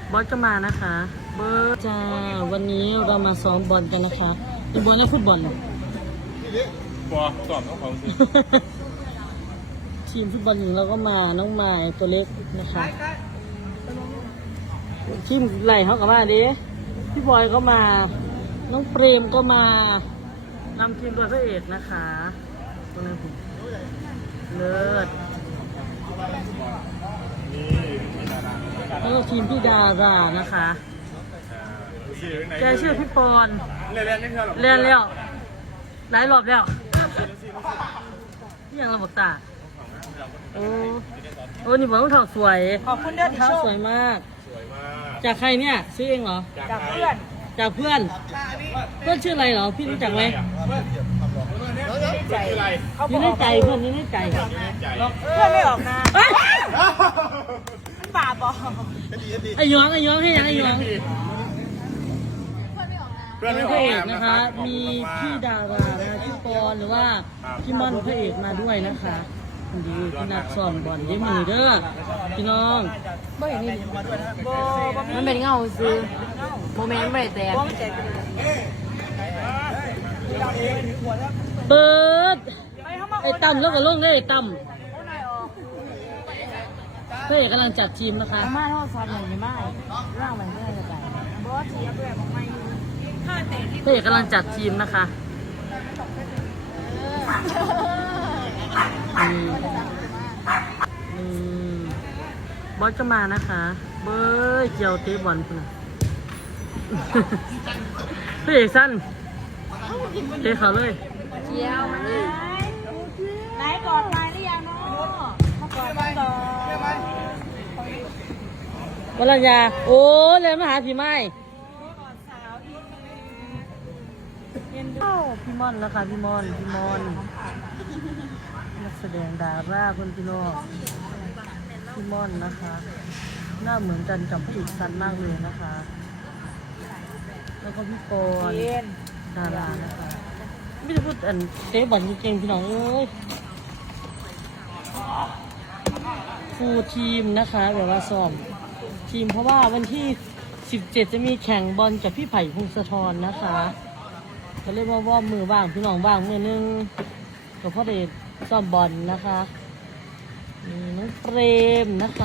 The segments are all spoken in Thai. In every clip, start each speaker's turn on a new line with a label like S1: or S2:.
S1: บอสจะมานะคะเบอร์จ้าวันนี้เรามาซ้อมบอลกันนะคะเป็นบอลและฟุตบอล
S2: บอลสอบต้องเขาสิ
S1: ทีมฟุตบอลหญิงเราก็มาน้องไม้ตัวเล็กนะคะทีมไหลเขาก็มาดิพี่บอยก็มาน้องเปรมก็มานำทีมโดยพระเอกนะคะตัวนี้ผมเลิศแล้วก็ทีมพี่ดารานะคะแกชื่อพี่ปอนเรียนแล้วหลายรอบแล้วนี่ยังระบบตาโอ้นี่บอกว่าเท้าสวย
S3: ขอบคุณเด้อที่
S1: เท้า
S3: โชค
S1: สวยมากจากใครเนี่ยซื้อเองเหรอ
S3: จากเพื่อน
S1: จากเพื่อนชื่ออะไรเหรอพี่รู้จักไหม
S3: ใจเขาบ
S1: นี่
S3: อก
S1: ในใจเพื่อนนี่ในใจ
S3: เพื่อนไม่ออกนะมันบาปบอก
S1: ไอ้ย้องให้ยังไอ้ย้อง
S2: เพื่อนไม่อ
S1: พ
S2: อ
S1: ระ
S2: ก
S1: เอก
S2: งานนะ
S1: นะ
S2: ครั
S1: คะ
S2: บ
S1: มีพี่ดาราพี่ปอนหรือว่าพี่ม่อนพระเอกมาด้วยนะคะดีพี่นักซ้อมบอลได้มือเด้อพี่น้อง
S3: บ่เห็นนี่บ่
S4: มันเป็นเงาซื้อโมเมนต์ไม่ได้แต่
S3: บ่มันใจกัน
S1: เปิด
S3: ไปเข้ามา
S1: ไอ้ตั้มแล้วก็ลงได้ไอ้ตั้มพระเอกกำลังจัดทีมนะคะ
S4: มาเท่าซ้อนอย่างนี้ไม่ร่างมันเพื่อนจะไป
S3: บ่เสียเพื่อนบอกไม่ถ้าเตะที่
S1: พระเอกกำลังจัดทีมนะคะบอสจะมานะคะเบ้ยเจียวเตะบอลคุณพระเอกสั้นเตะเขาเลย
S4: เที่ยวมัน
S3: ไหนกอดมาหรือยังเนาะมากอดมาต่อ
S1: วรัญญาโอ้เลยมาหาพี่ไม้พี่ม่อนนะคะพี่ม่อนนักแสดงดาราคนพี่น้องพี่ม่อนนะคะหน้าเหมือนกันกับพระเอกสั้นมากเลยนะคะ แล้วก็พี่ปอนดารานะคะไม่ได้พูดอันเตะบอลเก่งๆพี่น้องเอ้ยฟูลทีมนะคะแบบว่าซ้อมทีมเพราะว่าวันที่17จะมีแข่งบอลกับพี่ไผ่พงศธรนะคะก็เรียกว่ามือว่างพี่น้องว่างมือนึงกับพ่อเดชซ้อมบอลนะคะน้องเปรมนะคะ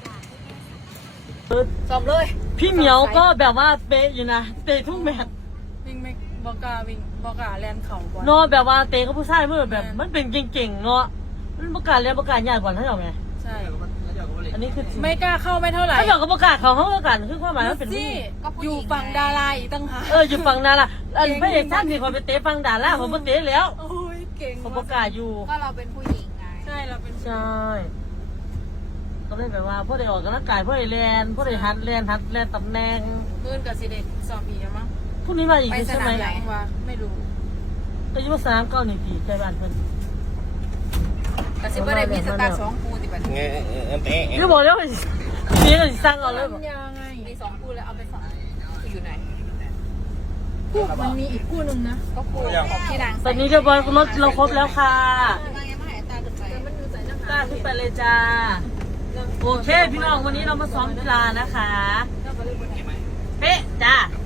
S3: สอบเลย
S1: พี่เหมียวก็แบบว่าเป๊ะอยู่นะเตะทุกแมตช์
S3: วิ่งไม่บอกล้าวิ่งบอกล้าแลนเข่าก่อน
S1: เนาะแบบว่าเตะกับผู้ชายเมื่อแบบมันเป็นเก่งๆเนาะมันประกาศเรียนประกาศยากกว่าท่านเหรอไง
S3: ใช่
S1: อันนี้คือ
S3: ไม่กล้าเข้าไม่เท่าไหร่
S1: ถ้าบอกกับประกาศเขาประกาศคือความหมายว่าเป็นผู้
S3: ซี่
S1: หญิง
S3: อยู่ฝั่งดาราอีกตั้งหาก
S1: อยู่ฝั่งนาล่ะอันพระเอกท่านมีคนไปเตะฝั่งดาราผมไปเตะแล้ว
S3: โอ้ยเก่ง
S1: เขาประกาศอยู่
S4: ก็เราเป็นผู้หญิงไง
S3: ใช่เราเป็น
S1: ใช่ก็เลยแบบว่าพวกได้ออกกำลังกายพวกได้แลนพวกได้หัดแลนตำแหน่ง
S3: มื่นกับสิเด็กสอบอีกมั้ง
S1: พรุ่งนี้มาอีก
S3: ไปส
S1: ใช่
S3: นา
S1: ไหม
S3: มไหนวะไม่รู้
S1: อายุสามเก้าหนึ่งปีใจบ้านเพิ่น
S3: กับสิบได้มีสตาร์2 คู่ติบัด
S1: นี่บอกแล้วนี่ก็สั่งเอาเลย
S3: มันยังไงมี2 คู่แล้วเอาไปสองอยู่ไหนคู่มันมีอีกคู่นึงนะก็คู่ของที่นาง
S1: ตอนนี้เรียบร้อยรถเราครบแล้วค่ะ
S3: นางยังไม่หายตาดึกไปมันอยู่ใส่หน้าก
S1: ล้าขึ้นไปเลยจ้าโอเคพี่น้องวันนี้เรามาซ้อมกีฬานะคะเป๊ะจ้า